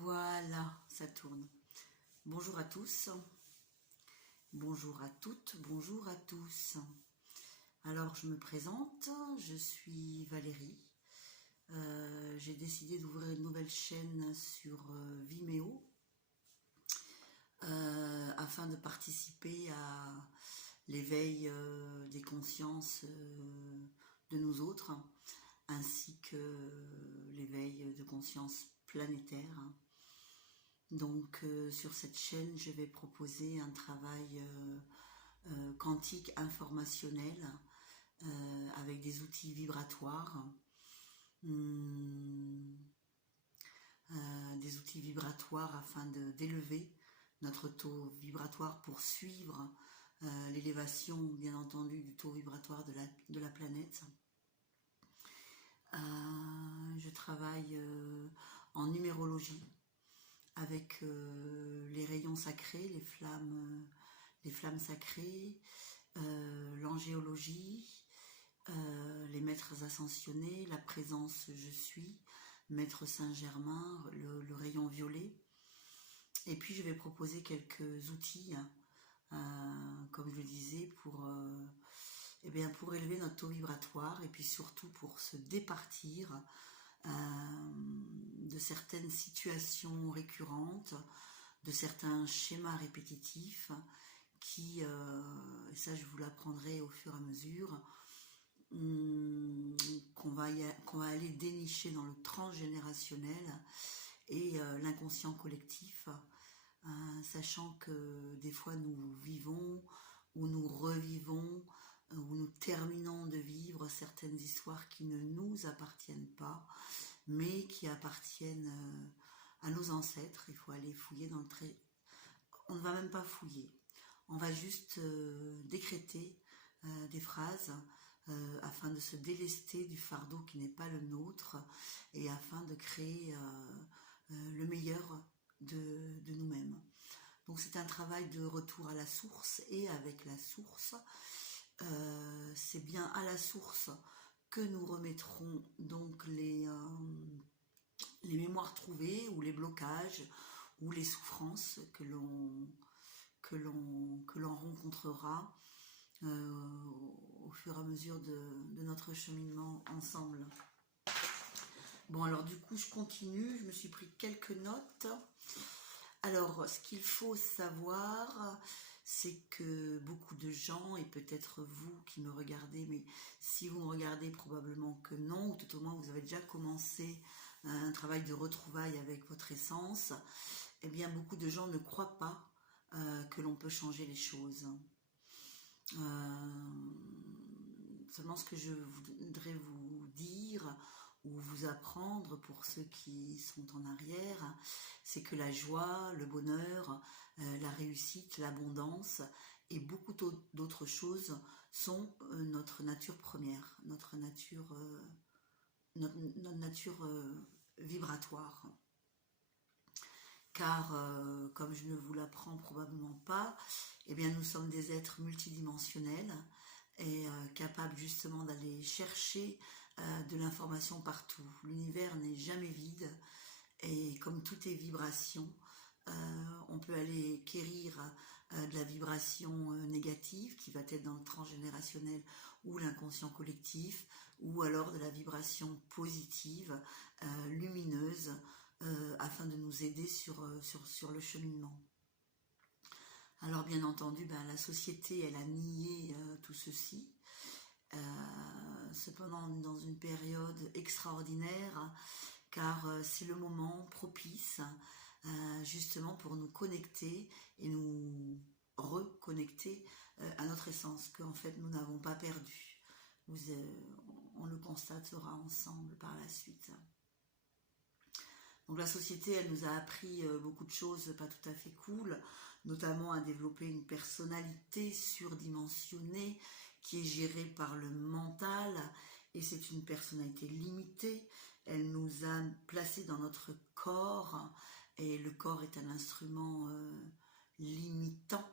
Voilà, ça tourne. Bonjour à tous, bonjour à toutes, bonjour à tous. Alors je me présente, je suis Valérie. J'ai décidé d'ouvrir une nouvelle chaîne sur Vimeo afin de participer à l'éveil des consciences de nous autres, ainsi que l'éveil de conscience planétaire. Donc sur cette chaîne, je vais proposer un travail quantique informationnel avec des outils vibratoires, des outils vibratoires afin d'élever notre taux vibratoire pour suivre l'élévation, bien entendu, du taux vibratoire de la planète. Je travaille en numérologie avec les rayons sacrés, les flammes sacrées, l'angéologie, les maîtres ascensionnés, la présence je suis, maître Saint-Germain, le rayon violet. Et puis je vais proposer quelques outils, comme je le disais, pour élever notre taux vibratoire et puis surtout pour se départir de certaines situations récurrentes, de certains schémas répétitifs qui, et ça je vous l'apprendrai au fur et à mesure, qu'on va aller dénicher dans le transgénérationnel et l'inconscient collectif, sachant que des fois nous vivons ou nous revivons où nous terminons de vivre certaines histoires qui ne nous appartiennent pas, mais qui appartiennent à nos ancêtres. Il faut aller fouiller dans le très... On ne va même pas fouiller, on va juste décréter des phrases afin de se délester du fardeau qui n'est pas le nôtre et afin de créer le meilleur de nous-mêmes. Donc c'est un travail de retour à la source, et avec la source, c'est bien à la source que nous remettrons donc les mémoires trouvées ou les blocages ou les souffrances que l'on rencontrera au fur et à mesure de notre cheminement ensemble. Bon, alors du coup je continue, je me suis pris quelques notes. Alors ce qu'il faut savoir, c'est que beaucoup de gens, et peut-être vous qui me regardez, mais si vous me regardez, probablement que non, ou tout au moins vous avez déjà commencé un travail de retrouvailles avec votre essence, eh bien beaucoup de gens ne croient pas que l'on peut changer les choses. Seulement ce que je voudrais vous dire ou vous apprendre pour ceux qui sont en arrière, c'est que la joie, le bonheur, la réussite, l'abondance et beaucoup d'autres choses sont notre nature première, notre nature vibratoire. Car, comme je ne vous l'apprends probablement pas, eh bien nous sommes des êtres multidimensionnels et capables justement d'aller chercher de l'information partout. L'univers n'est jamais vide et comme tout est vibration, on peut aller quérir de la vibration négative qui va être dans le transgénérationnel ou l'inconscient collectif, ou alors de la vibration positive, lumineuse, afin de nous aider sur le cheminement. Alors bien entendu, la société, elle a nié tout ceci. Cependant, dans une période extraordinaire, car c'est le moment propice justement pour nous connecter et nous reconnecter à notre essence, qu'en fait nous n'avons pas perdu. On le constatera ensemble par la suite. Donc la société, elle nous a appris beaucoup de choses pas tout à fait cool, notamment à développer une personnalité surdimensionnée qui est gérée par le mental, et c'est une personnalité limitée. Elle nous a placés dans notre corps, et le corps est un instrument limitant,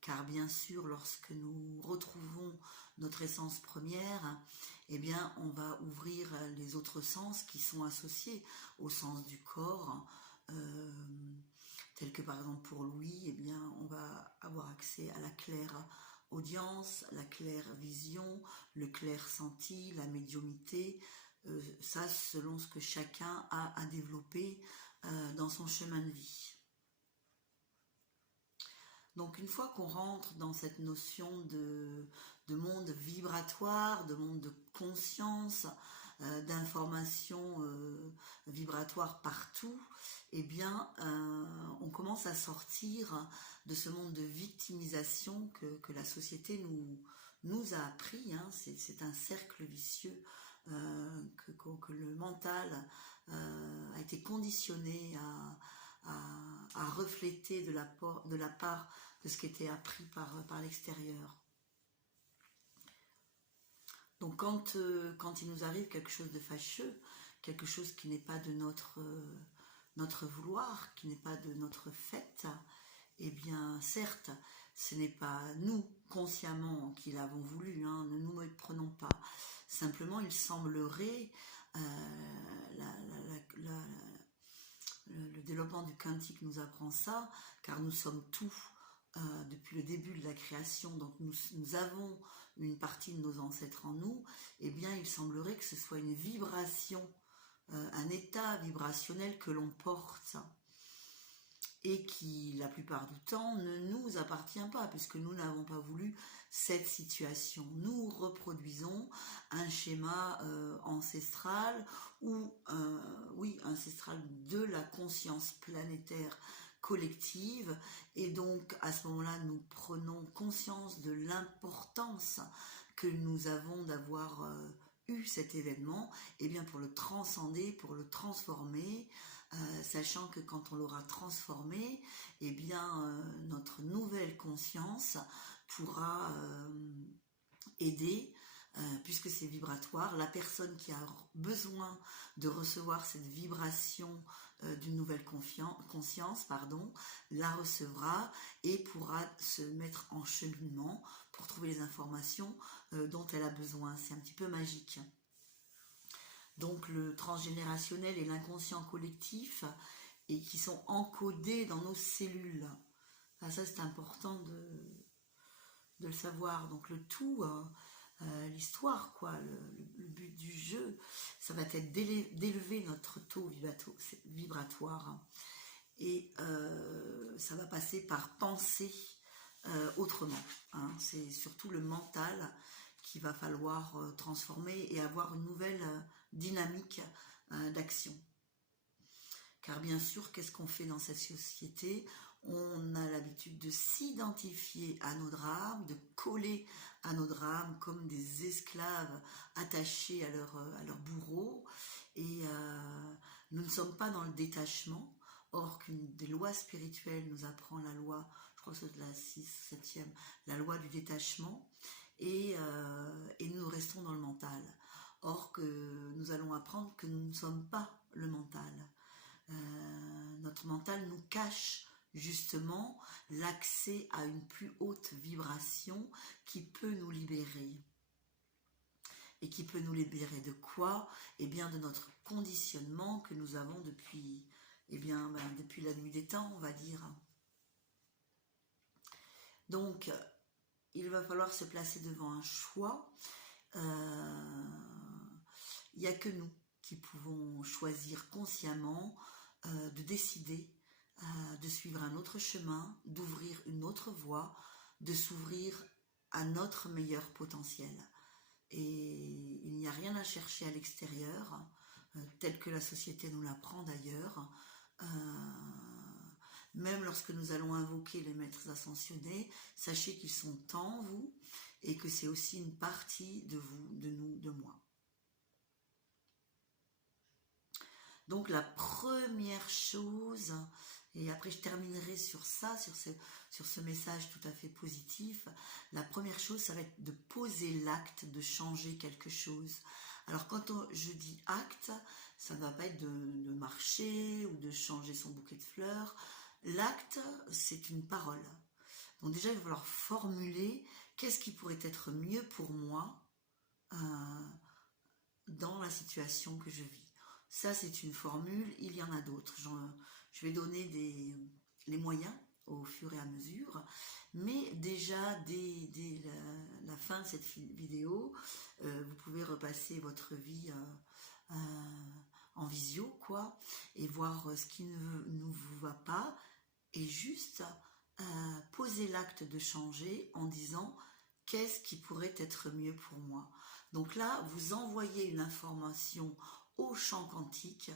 car bien sûr, lorsque nous retrouvons notre essence première, eh bien, on va ouvrir les autres sens qui sont associés au sens du corps, tels que par exemple pour Louis, eh bien, on va avoir accès à la claire audience, la claire vision, le clair senti, la médiumnité, ça selon ce que chacun a à développer dans son chemin de vie. Donc une fois qu'on rentre dans cette notion de monde vibratoire, de monde de conscience, d'informations vibratoires partout, eh bien on commence à sortir de ce monde de victimisation que la société nous a appris, hein. C'est un cercle vicieux que le mental a été conditionné à refléter de la part de ce qui était appris par l'extérieur. Donc quand il nous arrive quelque chose de fâcheux, quelque chose qui n'est pas de notre vouloir, qui n'est pas de notre fait, eh bien certes, ce n'est pas nous consciemment qui l'avons voulu, hein, ne nous méprenons pas. Simplement, il semblerait, le développement du quantique nous apprend ça, car nous sommes tout depuis le début de la création, donc nous avons une partie de nos ancêtres en nous, eh bien il semblerait que ce soit une vibration, un état vibrationnel que l'on porte, et qui, la plupart du temps, ne nous appartient pas, puisque nous n'avons pas voulu cette situation. Nous reproduisons un schéma ancestral, ou ancestral de la conscience planétaire collective, et donc à ce moment-là, nous prenons conscience de l'importance que nous avons d'avoir eu cet événement, et bien pour le transcender, pour le transformer, sachant que quand on l'aura transformé, eh bien notre nouvelle conscience pourra aider, puisque c'est vibratoire, la personne qui a besoin de recevoir cette vibration d'une nouvelle conscience, la recevra et pourra se mettre en cheminement pour trouver les informations dont elle a besoin. C'est un petit peu magique. Donc le transgénérationnel et l'inconscient collectif, et qui sont encodés dans nos cellules. Enfin, ça c'est important de le savoir. Donc le tout, l'histoire, quoi, le but du jeu, ça va être d'élever notre taux vibratoire, et ça va passer par penser autrement, hein. C'est surtout le mental qu'il va falloir transformer et avoir une nouvelle dynamique d'action. Car bien sûr, qu'est-ce qu'on fait dans cette société? On a l'habitude de s'identifier à nos drames, de coller à nos drames comme des esclaves attachés à leur bourreau, et nous ne sommes pas dans le détachement. Or qu'une des lois spirituelles nous apprend la loi, je crois que c'est la 7e, la loi du détachement, et nous restons dans le mental. Or que nous allons apprendre que nous ne sommes pas le mental. Notre mental nous cache justement l'accès à une plus haute vibration qui peut nous libérer. Et qui peut nous libérer de quoi? Eh bien de notre conditionnement que nous avons depuis la nuit des temps, on va dire. Donc, il va falloir se placer devant un choix. Il n'y a que nous qui pouvons choisir consciemment de décider de suivre un autre chemin, d'ouvrir une autre voie, de s'ouvrir à notre meilleur potentiel. Et il n'y a rien à chercher à l'extérieur, tel que la société nous l'apprend d'ailleurs. Même lorsque nous allons invoquer les maîtres ascensionnés, sachez qu'ils sont en vous et que c'est aussi une partie de vous, de nous, de moi. Donc la première chose, et après je terminerai sur ça, sur ce message tout à fait positif, la première chose, ça va être de poser l'acte de changer quelque chose. Alors quand je dis acte, ça ne va pas être de marcher ou de changer son bouquet de fleurs. L'acte, c'est une parole. Donc déjà, il va falloir formuler qu'est-ce qui pourrait être mieux pour moi dans la situation que je vis. Ça, c'est une formule, il y en a d'autres. Je vais donner les moyens au fur et à mesure, mais déjà, dès la fin de cette vidéo, vous pouvez repasser votre vie en visio, quoi, et voir ce qui ne vous va pas, et juste poser l'acte de changer en disant qu'est-ce qui pourrait être mieux pour moi. Donc là, vous envoyez une information au champ quantique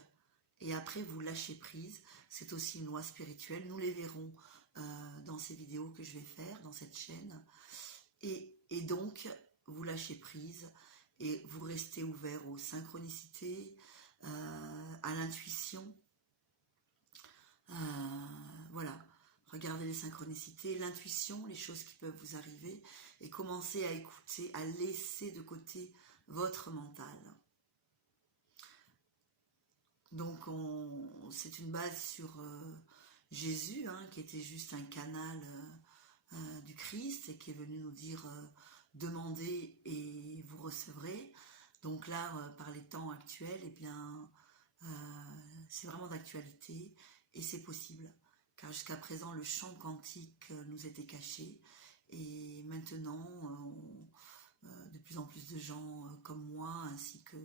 et après vous lâchez prise. C'est aussi une loi spirituelle. Nous les verrons dans ces vidéos que je vais faire dans cette chaîne. Et donc, vous lâchez prise et vous restez ouvert aux synchronicités, à l'intuition. Voilà. Regardez les synchronicités, l'intuition, les choses qui peuvent vous arriver et commencez à écouter, à laisser de côté votre mental. Donc, c'est une base sur Jésus, hein, qui était juste un canal du Christ et qui est venu nous dire demandez et vous recevrez. Donc là, par les temps actuels, eh bien, c'est vraiment d'actualité et c'est possible. Car jusqu'à présent, le champ quantique nous était caché. Et maintenant, de plus en plus de gens comme moi, ainsi que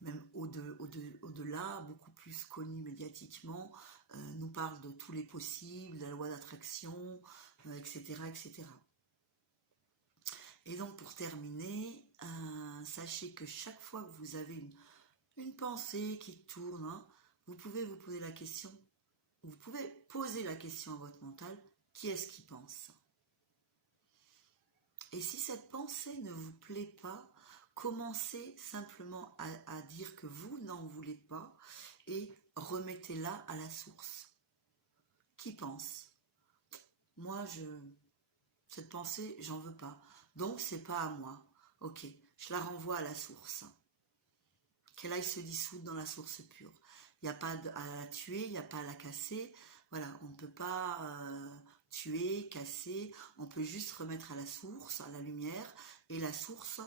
même au-delà, beaucoup plus connus médiatiquement, nous parlent de tous les possibles, de la loi d'attraction, etc., etc. Et donc, pour terminer, sachez que chaque fois que vous avez une pensée qui tourne, hein, vous pouvez vous poser la question. Vous pouvez poser la question à votre mental, qui est-ce qui pense? Et si cette pensée ne vous plaît pas, commencez simplement à dire que vous n'en voulez pas et remettez-la à la source. Qui pense? Moi, cette pensée, j'en veux pas. Donc, c'est pas à moi. Ok, je la renvoie à la source. Qu'elle aille se dissoudre dans la source pure. Il n'y a pas à la tuer, il n'y a pas à la casser. Voilà, on ne peut pas tuer, casser. On peut juste remettre à la source, à la lumière, et la source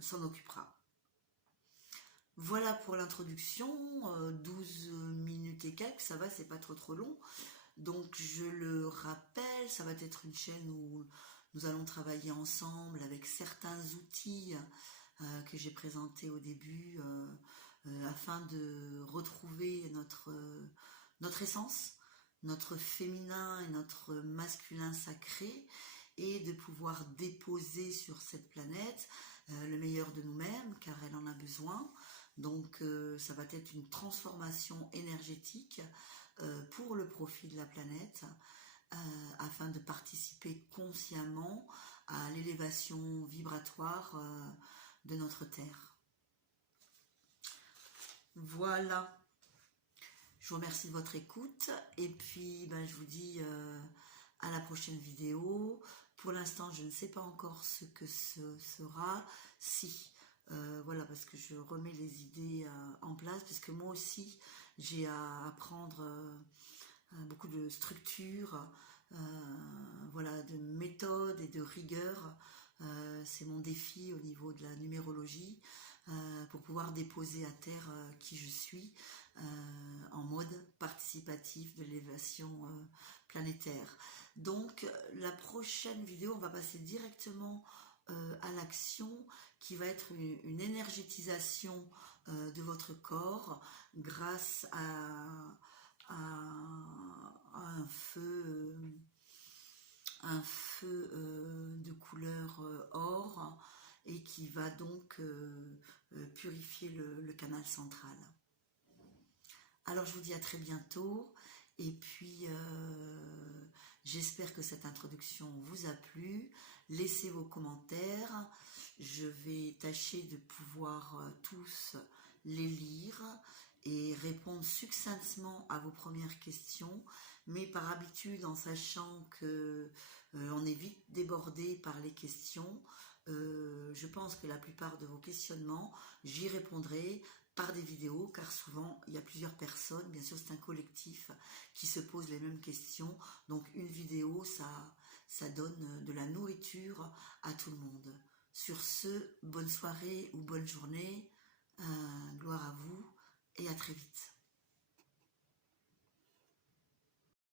s'en occupera. Voilà pour l'introduction. 12 minutes et quelques, ça va, c'est pas trop long. Donc je le rappelle, ça va être une chaîne où nous allons travailler ensemble avec certains outils que j'ai présentés au début afin de retrouver notre essence, notre féminin et notre masculin sacré et de pouvoir déposer sur cette planète le meilleur de nous-mêmes car elle en a besoin. Donc ça va être une transformation énergétique pour le profit de la planète afin de participer consciemment à l'élévation vibratoire de notre Terre. Voilà, je vous remercie de votre écoute et puis je vous dis à la prochaine vidéo. Pour l'instant, je ne sais pas encore ce que ce sera. Si, voilà, parce que je remets les idées en place, parce que moi aussi, j'ai à apprendre beaucoup de structures, voilà, de méthodes et de rigueur. C'est mon défi au niveau de la numérologie pour pouvoir déposer à terre qui je suis en mode participatif de l'élévation planétaire. Donc la prochaine vidéo, on va passer directement à l'action qui va être une énergétisation de votre corps grâce à un feu de couleur or et qui va donc purifier le canal central. Alors je vous dis à très bientôt et puis j'espère que cette introduction vous a plu. Laissez vos commentaires, je vais tâcher de pouvoir tous les lire et répondre succinctement à vos premières questions, mais par habitude en sachant que on est vite débordé par les questions. Je pense que la plupart de vos questionnements, j'y répondrai par des vidéos, car souvent il y a plusieurs personnes, bien sûr c'est un collectif qui se pose les mêmes questions, donc une vidéo ça donne de la nourriture à tout le monde. Sur ce, bonne soirée ou bonne journée, Gloire à vous et à très vite.